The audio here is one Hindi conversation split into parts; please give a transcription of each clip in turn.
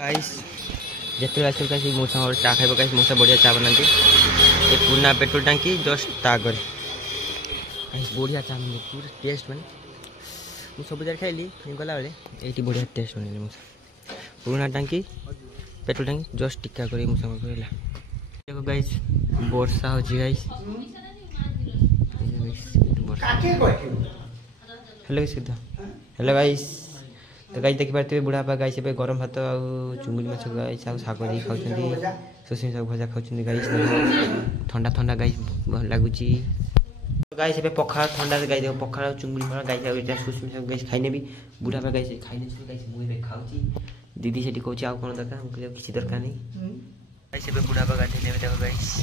गाइस जिते आस मौसा और चा खाइब गाइस मौसा बढ़िया चा बनाती पुराना पेट्रोल टांकी जस्ट तागर बढ़िया चा बन पूरा टेस्ट मैंने मुझे सब जगह खाइली गला बेले ये बढ़िया टेस्ट बन मौसा पुराना टांकी पेट्रोल टांकी जस्ट टिका कर मौसा देखो गाइस वर्षा हो गाइस हेलो सीधा हेलो गाइस तो गाइस देखी पारे बुढ़ापा गाइस ए गरम भात चुंगुड़ी माछ गाइस साग दे खाऊँ सुसुमी साग भजा खाऊँ गाइस ठंडा ठंडा गाइस लगुच गाइस ए पखाड़ ठंडा गाई देव पखाड़ चुंगुड़ी माछ गाइस सुसुमी साग गाइस खाई नेबी बुढ़ापा गाइस खाई गाइस मुझे खाऊँ दीदी से कहूँ आउ कौन दरकार किसी दरकार नहीं गाइस ए बुढ़ापा गाधे ने देखो गाइस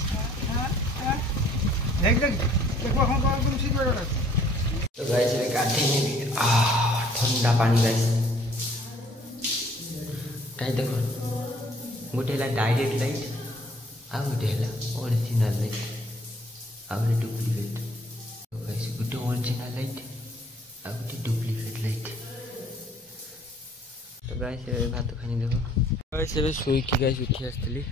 तो गाइस ए गाधे नेबी ठंडा पानी गाइस कहीं देखो गोटे है डायरेक्ट लाइट आ गोटे है ओरिजिनल लाइट आ गोटे डुप्लिकेट गोटे ओरिजिनल लाइट आ गोटे डुप्लिकेट लाइट तो गाइस भात खानी देखो गाइस शोक गाइस उठी आसती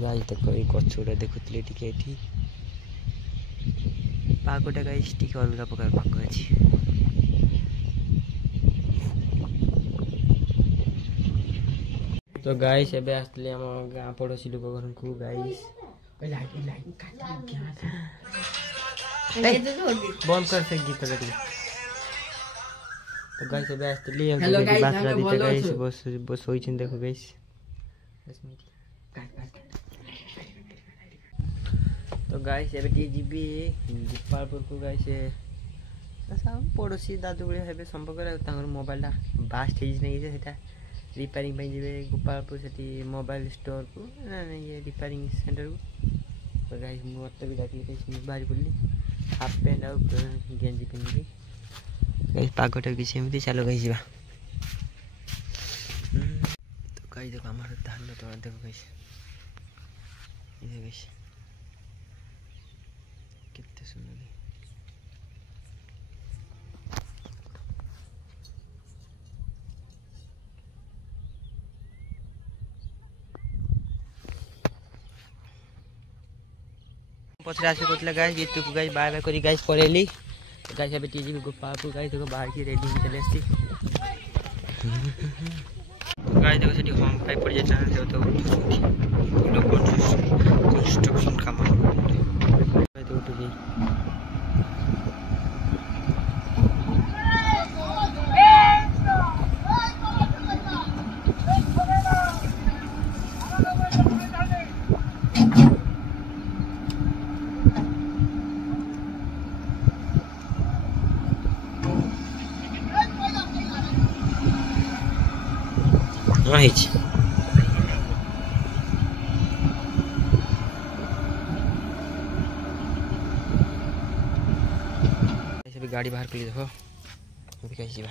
गाइस देखो ये गछुड़ा देखुले टी पागटा गाइस टी अलग प्रकार पाग अच्छी तो गाइस एबे आसले हम गाँ पड़ोसी लोक घर को गाइस बंद कर से गीत लगे तो गाइस एबे आसली हम बात रादी ते गाइस बस होई छिन देखो गाइस तो गाइस एबे टी जीबी गोपालपुर को गाइस पड़ोसी दादू बड़े हेबे संपर्क तांगर मोबाइल बास्ट हेज नहीं सेटा रिपेयरिंग पे गोपालपुर से मोबाइल स्टोर को ना ये रिपेयरिंग सेंटर को तो गाइस मत भी डाकली गाइस बाहर पड़ली हाफ पैंट और गेंजी पिंधली गाइस पागटा किसी एमती चलो गाइस जा तो गाइस देखो हमारा धान तो देखो गाइस ये गाइस कितने सुंदर पचरे आसे कहते गाइस ये तो गाइस बाय बाय करी गाइस पड़ेली तो गाइस अभी टीजी गोपालपुर गाइस देखो बाहर की रेडी चले आसी तो गाइस देखो सेठी होम पाइप पड़ जाता है तो लोग कंस्ट्रक्शन काम तो उठी गाड़ी बाहर कर देखो कैसे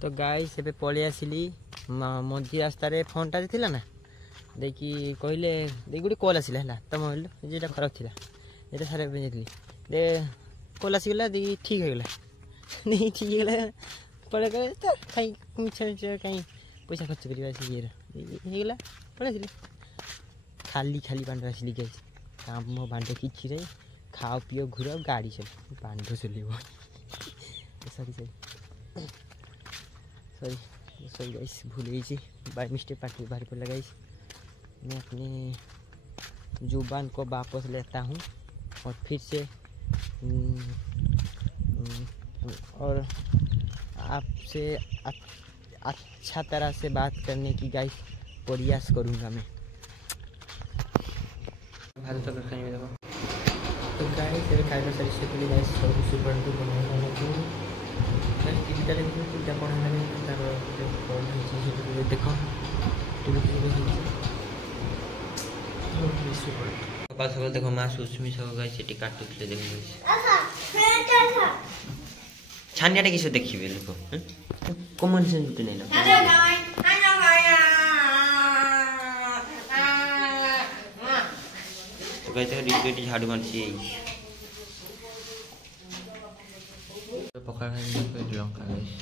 तो गाइस एबे पळे आसिली मझी रास्तार फोनटा थिला ना देखी कहले देख गोटे कॉल आसिला है तुम बोल जेटा खराब थिला ये सारे भेजली दे कॉल आसीगला देखी ठीक हो गला नहीं ठीक है पड़े गए तो कहीं कहीं पैसा खर्च करगला पड़े खाली खाली बांध आसली गई काम बांध कि खाओ पिओ घूर गाड़ी चल बांध चलो sorry sorry sorry sorry guys भूल गई बाय मिस्टेक पार्टी बाहर पर लगाई मैं अपनी जुबान को वापस लेता हूँ और फिर से और आपसे अच्छा तरह से बात करने की गाइस प्रयास करूँगा मैं भारत का खाने में देखो तो गाइस ये खाने से इससे पहले गाइस सब सुपर टू बनाने को गाइस डिजिटल में पूजा पढ़ने में तार कौन है देखो पास देखो माँ सुस्मी सब गाइस ये काटू थे देखो छानिया किस देखिए लोक कमन सेंस गुटे नहीं तो गाइस देखो झाड़ू मारछी पकड़ लंका गाइस।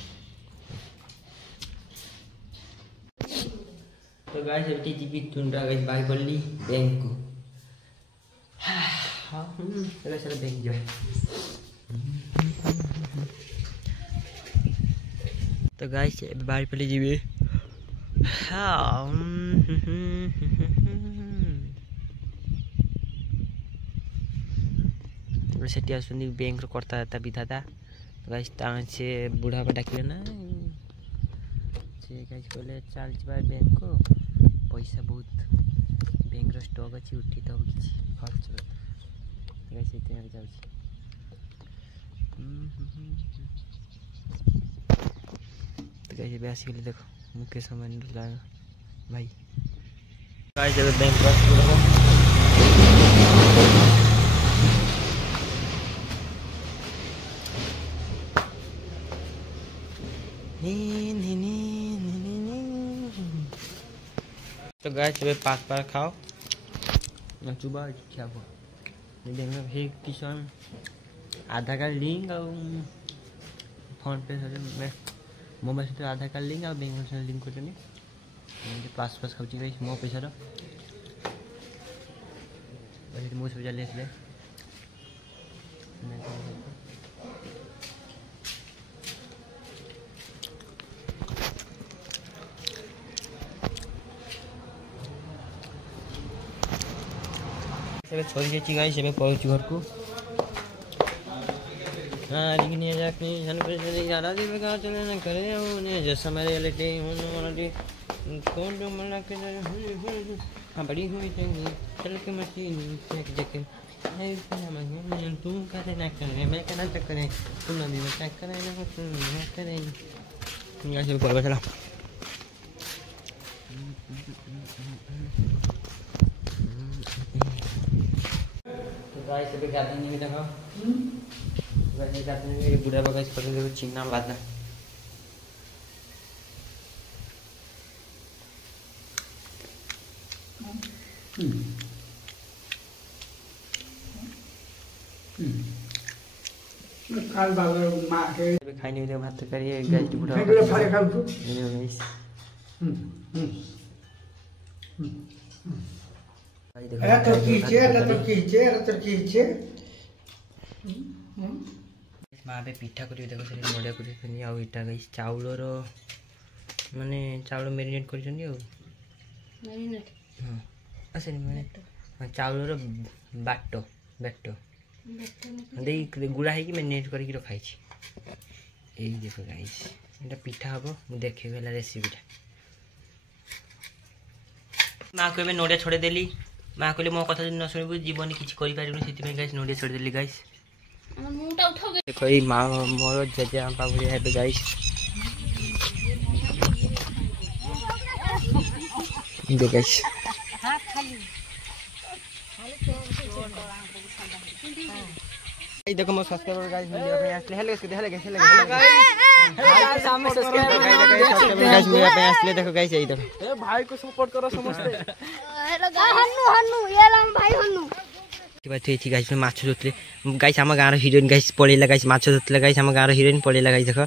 तो गाइस एटी जीबी तुंडा गाइस बाई बोली बैंक को हां गाइस सारा बैंक जो तो गाइस बाई बोली जीबी हां सेठी आसुनी बैंक रो करता था विधाता गाइस ता से बुढ़ा पे डाकिले ना से गाइस बोले चल जबा बैंक को पैसा बहुत बैंक रो स्टॉक अछि उठी तो किछि खर्च गाइस इते आ जाउछि तो गाइस बेसिकली देखो मुके समय ला भाई गाइस जब बैंक पास देखो तो गाइस सुबह पाक खाओ मैं सुबह क्या हुआ ये देखना फिर किसान आधार कार्ड लिंक और फोन पे से मैं मोबाइल से आधार कार्ड लिंक और बैंक से लिंक करते नहीं मुझे पास खाऊँ गाइस मो पैसा रो वैसे मुझे पैसा ले इसलिए से छोड़ के गाइस से पहुंच घर को हां लेकिन ये जाके जन पे चले जाना दे बेकार चले ना करे ने जैसा मेरे रियलिटी होने वाला दी कौन जो मन के हां बड़ी हुई चंगी चल के मशीन एक जके है मैं तू करे ना करे मैं करना चक्कर है तुम ना भी मैं चक्कर है ना तुम ना करे गाइस से पर चला गाइस अभी गाते नहीं देखो गाइस गाते नहीं बुढ़ा बगा इस पर देखो चिन्ना बादा काल बाबा मां के अभी खाई नहीं दे भात करिए गाइस बुढ़ा फेंकले फाड़े खाऊ तू ये गाइस era torquiche माँ पे पिठा करी देखो से नडिया करी आ इटा गाइस चाउलर माने चाउल मेरिनेट करी आ मेरिनेट हां असे माने चाउलर बाटो बेटो दे गुड़ा है कि मेरिनेट करके रखाई छी ए देखो गाइस एटा पिठा हबो मु देखे गेला रेसिपीटा माँ को मैं नडिया छोड़े देली माँ कहले मो कथा न शुणबू जीवन किसी करि पारिबनी सेति गाइस नडिया छोड़ देली गाइस मुंटा उठो देखो ई माँ मोर जेजे हम पाबुरी हेबे गाइस दे गाइस हां खाली ए देखो मो सब्सक्राइबर गाइस वीडियो पे आसले हेलो गाइस गाइस सामने सब्सक्राइब गाइस मेरे पे आसले देखो गाइस यही देखो ए भाई को सपोर्ट करो समझते हेलो गाइस हन्नू ये राम भाई हन्नू की बात थी गाइस में माछ जोतले गाइस हम गाँव हीरोइन गाइस पड़ेला गाइस माछ जोतले गाइस हम गाँव हीरोइन पड़ेला गाइस देखो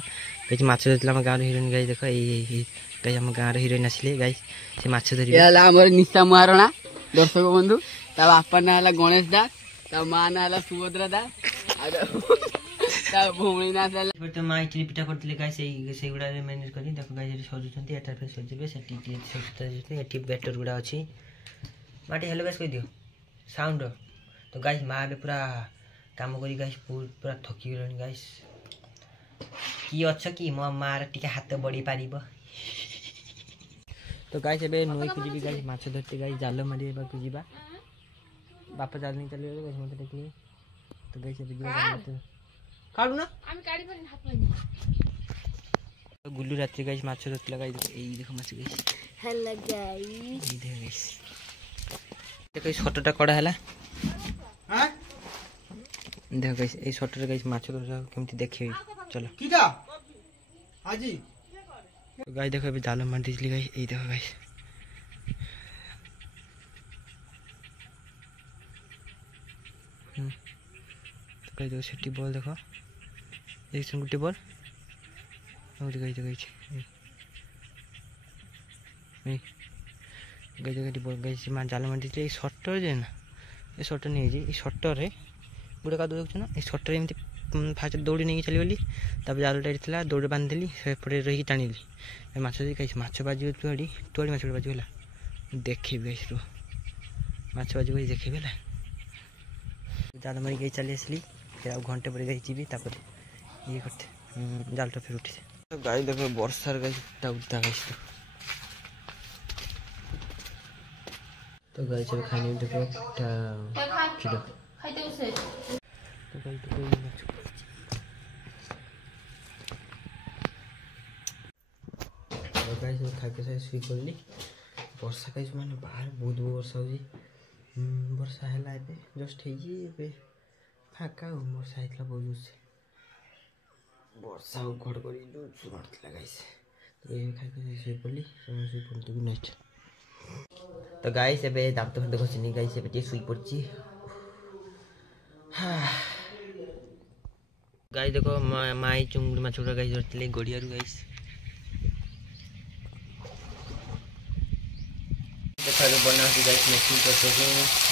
गाइस माछ जोतले हम गाँव हीरोइन गाइस देखो ए गाइस हम गाँव हीरोइन आसले गाइस से माछ धरि याला हमर निशा महाराणा दर्शक बंधु ता बापा ना हला गणेश दास ता मां ना हला सुभद्रा दास ता भूमि ना हला तो मां इटली पिठा करतले गाइस से गुडा मैनेज करी देखो गाइस सजुचंती एटा पे सजबे से टी सजता जते एटी बैटर गुडा अछि माटी हेलो गाइस कह दियो साउंड तो गाइस मां बे पूरा काम करी गाइस पूरा थकी गेलनी गाइस की अच्छा की मो मार टिके हाथ बड़ी पारिबो तो गाइस एबे नई को जीबी गाइस माछ धरते गाइस जाल मारी बा को जीबा बापा जाल नहीं चले गाइस मते देखली तो गाइस एबे जीबा मते काडू ना আমি কাড়ি পারি হাত পাই না तो गुल्लू रात्रि गाइस माछ धरते गाइस ए देखो माछ गाइस हेलो गाइस ए देखो गाइस देखो इस फोटोटा कड़ा हला हां देखो गाइस ए फोटोटा गाइस माछ धर केमती देखि चलो कीटा आजी तो गाइस देखो अभी जाल मार दिसली गाइस ए देखो गाइस तो गाइस देखो सेटी बॉल देखो देखछन गुटे बॉल और गई गई नहीं गई गई बॉल गई से मान जाल मारती ए शॉट जे ना ए शॉट नहीं जी ए शॉट रे गुटे का देखछ ना ए शॉट रे एमती फास्ट दौड़ी नहीं चली गली तब जाल टाइला दौड़ बांधिली सेपटे रही टाणिली माछ कहीं माछ बाजी तुआड़ी तुआड़ी माछ बाजीगला देखे गई रू माछ बाजी गई देखे है जाल मारिक गई चली आसली फिर आ घंटे पर गई जी ये करते जालटा फिर उठी तो गाई देख बर्षार गाई उदा गाई तो गाई सब खाने देखो क्षीर तो गाई तो गाई सब खाके सारे शुई पड़ली वर्षा गाई मैंने बाहर बहुत वर्षा हो वर्षा है जस्ट हो फाका वर्षा होता बहुत से वर्षा घड़घड़ी जो मारता गाई तो ये खाई शुई पड़ली शुई पड़ती गुड नाइट तो गाई से दांत फात घसीनी गाई से टे शुई पड़ी गाई देखो माई चुंगड़ी माछ गुड़ा गाई धरती गड़िया गाई देखा बना गाई मेकिंग प्रोसेसिंग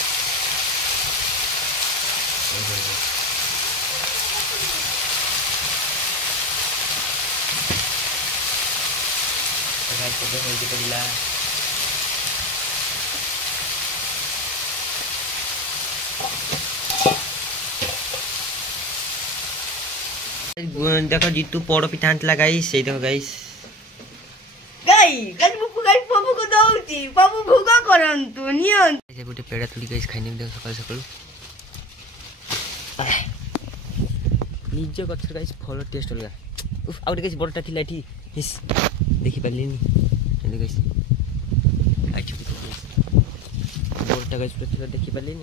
पड़ा देख जीतू पड़ पिठा आनता गाई से देख गाई गोटे पेड़ा तुली गाई खाई देख सकाल सकाल निज गचर गाई फल टेस्ट अलग आउ गाई बड़टा थी देखी पारे बड़टा गाई पूरा देखी पारे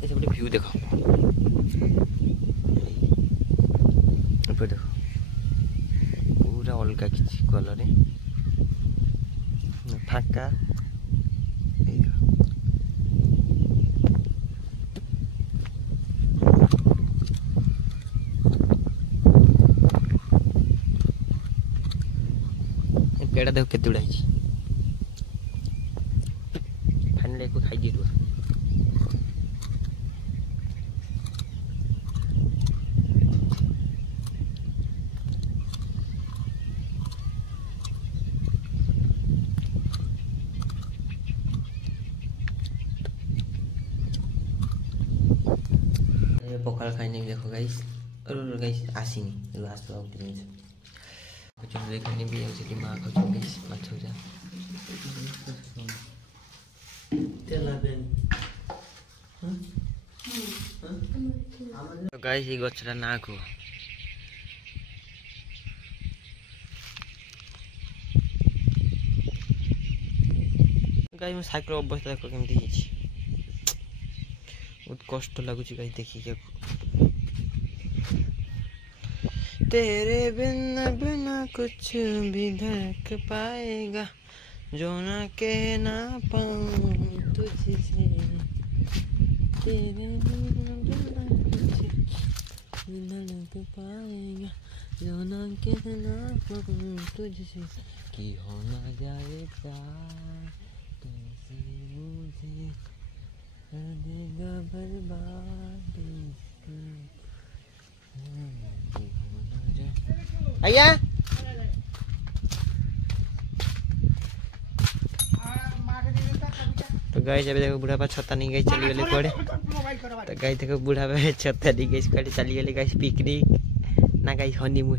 छोटा व्यू देखो देखो पूरा अलग किसी कलर फाका पेड़ा देखो केते उड़ा फाइनल एक खाई दिए पखाल खाने देखो गाइस और गाइस आसीनी आस खाने भी आउछ माँ खाऊ गाइस माछ जा तो गाइस ये गछरा ना को गाइस मो साइकेल अवस्था देखो केमती हिची बहुत कष्ट लगुच गाइस देखिए तेरे बिना बिना कुछ भी धड़क पाएगा जो ना कह ना पाऊं तुझसे तेरे बिना बिना कुछ भी धड़क पाएगा जो ना कह ना पाऊं तुझसे कि हो ना जाए प्यार कैसे मुझे कर देगा बर्बाद आया तो गाय जब देखो बुढ़ापा छत्ता नहीं गई चली गली कुआड़े तो गाय देखो बुढ़ापा छत्ता नहीं गई कुआड़े चली गली गाय पिकनिक ना गाय हनीमून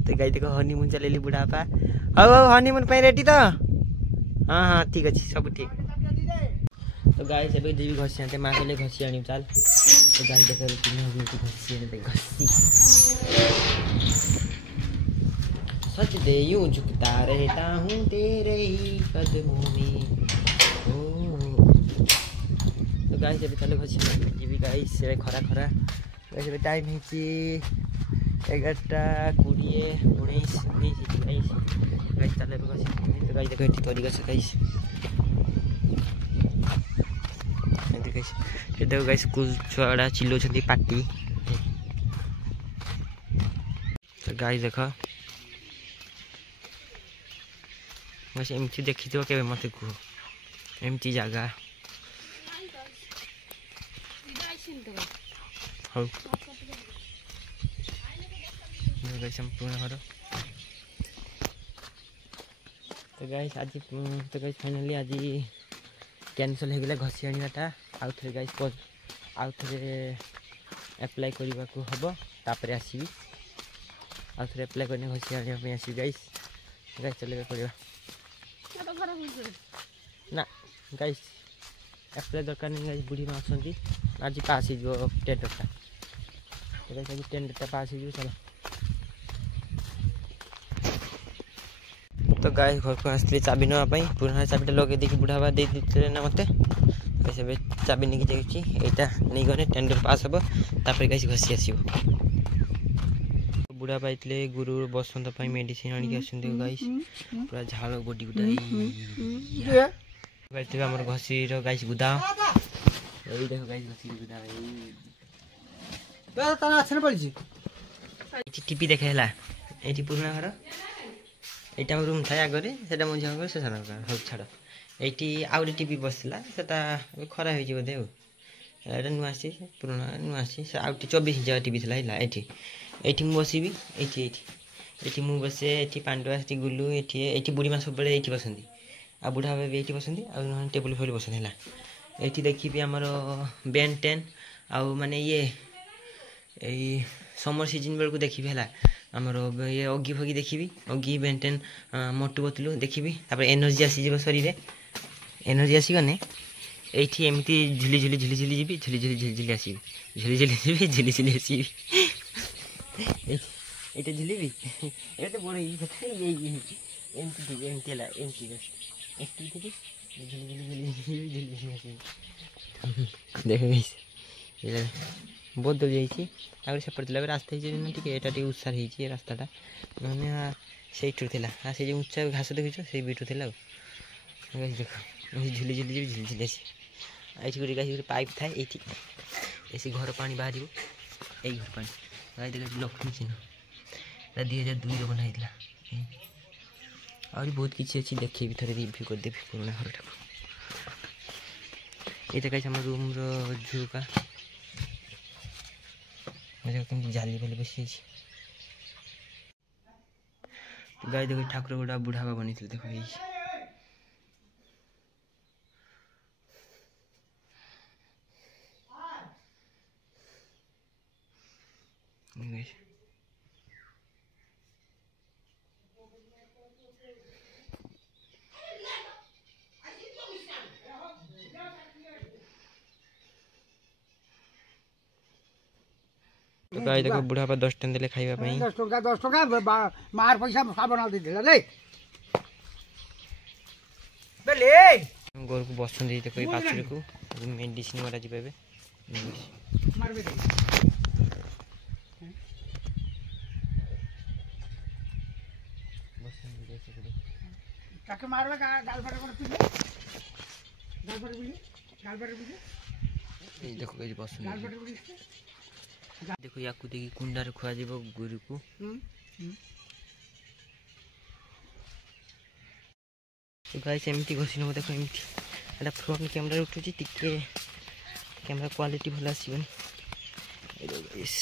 तो गाय देखो हनीमून चलेली बुढ़ापा हो हनीमून पे रेडी तो हाँ हाँ ठीक अच्छे सब ठीक तो गाय से देवी घसी आते माँ के लिए घसी आनी चल तो गाय देखो घसी आने घसी सच दे यूं झुकता रहता हूँ तेरे ही कदमों में तो गाय से चलो घसी जी भी गाय से खरा खरा गाय से टाइम है 11টা 20 19 20 गाइस चले बस तो गाइस देखो एठी तोरी गछ गाइस देखो गाइस स्कूल छुआड़ा चिल्लो छथि पार्टी तो गाइस देखो बस एमती देखि तो केबे मते को एमती जगह हो गाइस संपूर्ण करो तो गाइस आज तो गाइस फाइनली आज कैंसल हो गला घसी आनिबाटा आउ थे गाइस आउ थे अप्लाई करबा को हबो तापर आसीबी आउ थे अप्लाई करने घसी आनिबा पे आसी गाइस गाइस चलेबा पड़िबा ना गाइस अप्लाई दरकार नहीं गाइस बुढ़ी मां आछंती आज पास ही जो टेंडरटा तो गाइस आज टेंडरटा पास ही जो चलो तो गाइस घर को आसली चाबी नवा पई पुराना चाबीटा लगे देखि बुढ़ावा दे दिते ना मते गाइस बे चाबी निकि जाईची एटा नै गने टेंडर पास हबो तापर गाइस घसी आसीबो बुढ़ा पाइतले गुरु बसंत पई मेडिसिन आनी के आछन देखो गाइस पूरा झाल बॉडी गुटाई गाइस हमर घसी रो गाइस गुदा एई देखो गाइस घसी गुदा बे तना आछन पड़िछि एटी टीपी देखेला एटी पुराना घर एटा रूम था आगे से मुझे से सब छाड़ ये आउे टीवी बसला से खरा हो बोधे एटा नुआ आसी पुराना नुआ आसी आउ 24 इंच टीवी था ये बसबी ये मु बसे ये पांडु आसी गुलु ये बुढ़ी माँ सब ये बसती आ बुढ़ा भी ये बसती आ टेबुल फेबुल बसती है ये देखी आमर बेन टेन आउ माने ये समर सीजन बेलू देखी है आमर ये अगी फगी देखी अगी बेंटेन मोटू बोतलू देखी एनर्जी आसीज शरीर एनर्जी आसगने ये एमती झुली झुली झुली झुली जी झुली झुली झुली झुली आसबी झुली झुली जी झुली झुली आसबी ये झुली ये तो बड़ एमती देख बहुत दूर जाइए आगे सेपट थी रास्ता टे उत्साह हो रास्ताटा मैंने से से उच्चा घास देखुच से बीटू थी देख झुली झुली झुली झुली आसी ये गोटे पाइप थाए ये घर पानी बाहर यही घर पानी गाई देख लक्ष्मी चिन्ह 2002 बनाई और बहुत किसी अच्छी देखे थे रिव्यू करदेवी पुराना घर टाक ये गाई आम रूम झुका जाली वाली बस गाय देखो ठाकुर गोटा बुढ़ावा बनी देखो तो गाय देखो बुढ़ा 10 टन देले खाइबा पई 10 टका मार पैसा खा बना दे दिला ले बेले गोर को बसन दे देखो पाछरे को मेडिसिन वाला जी पाबे मारबे बसन दे सकदे ताके मारबे गाल फटे कर पीले गाल फटे पीले ये देखो गाइस बसन गाल फटे पीले देखो या को देखि कुंडार खुआ जीवो गुरु को तो गाइस एमती घसी न देखो एमती एटा फ्रंट कैमरा उठुची टिके कैमरा क्वालिटी भला आसीबनी ए गाइस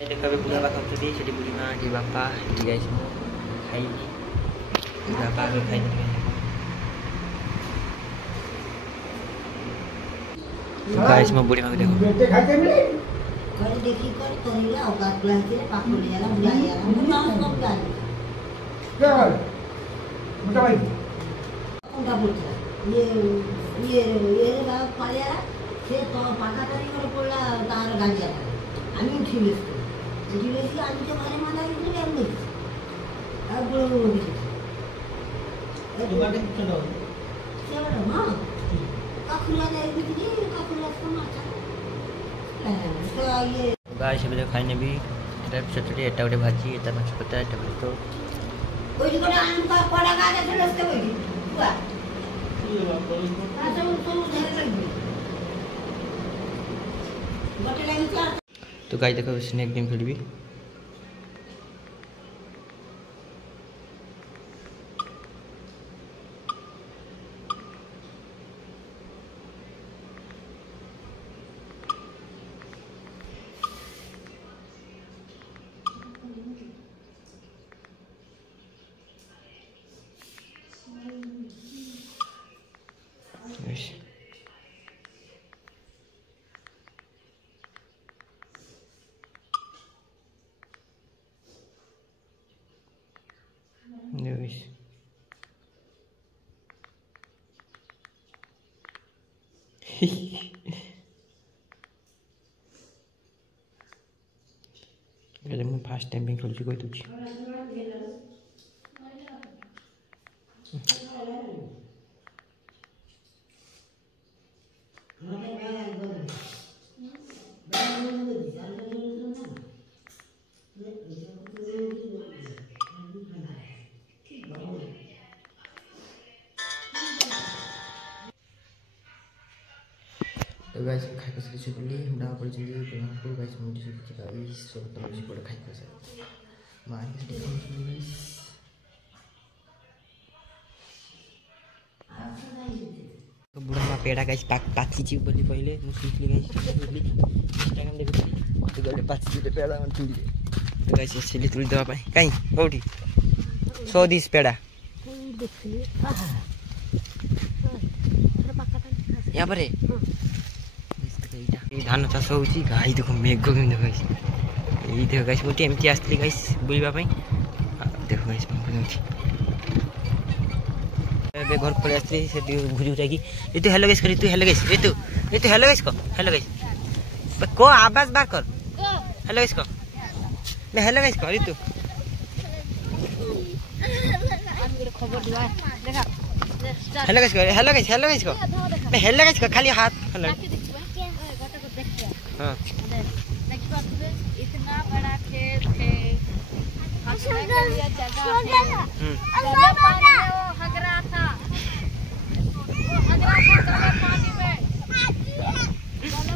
ए देखबे बुढ़ा बापा तो दी सेठी बुढ़ी मां जी बापा जी गाइस खाई बापा के खाई गाइस मैं बुढ़ी मां को देखो बेटे खाते मिले कर देखी कर तरीला औकात प्लान के पापड़ ले जाला बुला यार मुना सब प्लान क्या मोटा भाई उनका बोलता ये रा पालिया से तो पाका तरी कर पडला तार गांजिया आम्ही उठिले उठिलेसी आम्ही ते मारे माना इकडे गेलो नाही आ बोलू ए दुबारे चलो सेवड हां काकुला जाई बिकली काकुला को माचा ଗାଈ ସେବେ ଖାଇ ନେବି ଏଟା ଚଟଣି ଏଟା ଗୋଟେ ଭାଜି ଏଟା ମାଛ କଟା ଏଟା ଭାତ तो गाई देखो स्नेक गेम खेल ମୁଁ ଫାଷ୍ଟ ଟାଇମ୍ ପାଇଁ ଖେଳୁଛି କହିଦେଉଛି तो गाइस खाई को से बोली डा पड़ी चली को गाइस मुझे से कुछ गाइस सब तो मुझे पड़ खाई को से मां के देखो गाइस तो बुढ़ा मा पेड़ा गाइस पाची ची बोली पहले मु सीखली गाइस बोली इंस्टाग्राम देखो तो गले पाची ची पेड़ा मन तुली तो गाइस सेली तुली दवा पाई काई कोठी 100 दिस पेड़ा यहाँ पर धान चाष हो गाई देख मेघ केमी देख गाइस यही देख गाइस मुझे एमती आसती गाइस बुलवाई देख गाइस घर पड़े आसती से घूरी घुरा कि तू हेलो गाइस कर तू हेलो गाइस तू हेलो गाइस को हेलो गाइस को आवाज बार कर हेलो गाइस को ले हेलो गाइस कर तू हेलो गाइस को हेलो गाइस को हेलो गाइस को खाली हाथ हेलो हाँ इतना बड़ा खेत है हगरा था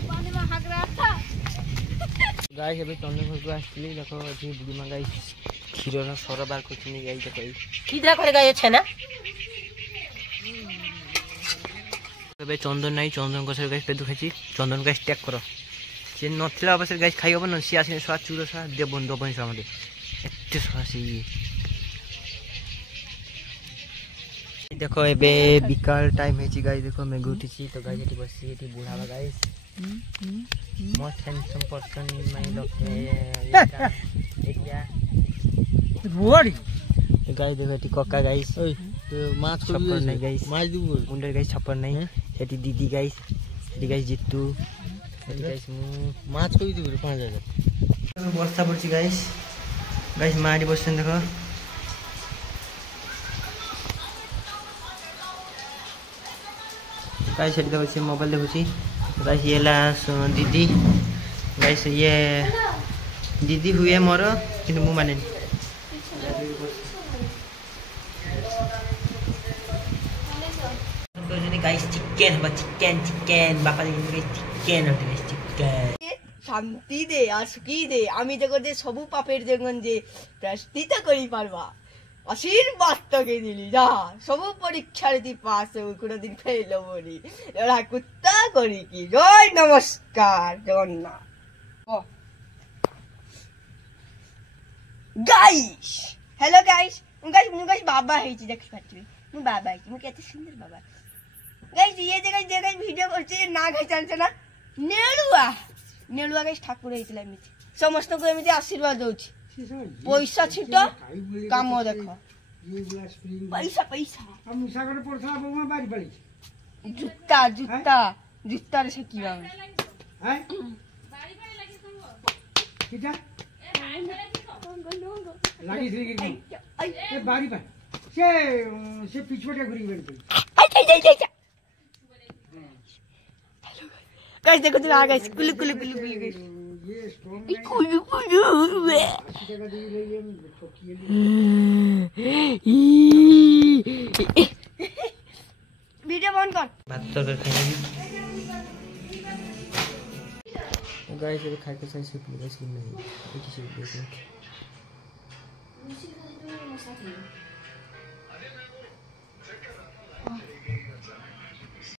पानी में हगरा था गाइस अभी चंदन को आसली देखो जी बुढ़ी मां गाइस क्षीर ना सर बार को चिनी गाइस देखो किधर करे गाय छे ना अबे चंदन नहीं चंदन को सर गाइस पे दुखाची चंदन को स्टैक करो से नथिला अवसर गाइस खाई हबन सी आसी स्वाद चूरो सा दे बंद बन सा मते एते स्वासी देखो एबे बिकाल टाइम है गाइस देखो मैं गुटी छी तो गाइस एटी बसी एटी बुढ़ा बा guys most handsome person in my love area बुआड़ी तो गाइस देखो एटी कक्का गाइस तो माछ को छप्पर नहीं गाइस माछ दू मुंडर गाइस छप्पर नहीं एटी दीदी गाइस जितू एटी गाइस मु माछ को दू 5000 वर्षा पड़ी गाइस माड़ी बस देखो गाइस देखो से मोबाइल देखुची गाइस ये ला दीदी गाइस ये दीदी हुए मोर कि मु माने गाइस चिकेन बापा चिकेन शांति दे और सुखी दे आमी जगह जे सबु पापेर जगन जे प्रस्थित करी पारबा आशीर्वाद तके दिली जा सबु परीक्षार दी पास हो कोनो दिन फेल होबनी एड़ा कुत्ता करी की जय नमस्कार जगन्नाथ ओ गाइस हेलो गाइस गाइस बाबा है छी देखि पाछी मु बाबा है मु केते सुंदर बाबा गाइस ये जगह वीडियो करछे ना गाइस चलछे ना नेलुआ गाइस ठाकुर हेतिला एमिति समस्त को एमिति आशीर्वाद दउछि पैसा छिटो काम देखो पैसा हम सागर पड़था बउमा बारी पड़ी जूता रे सकीवा हैं बारी पड़ी लगी संग किटा लागी श्री की ए बारी पर से पिछवटा घुरी बेड आई गाइस देखो तो आ गाइस कुलु कुलु कुलु कुलु गाइस ये स्टोन कुलु कुलु जगह दी रही है वीडियो ऑन कर भात तक खाई गाइस ये खाई के सही से गाइस नहीं एक ही देखो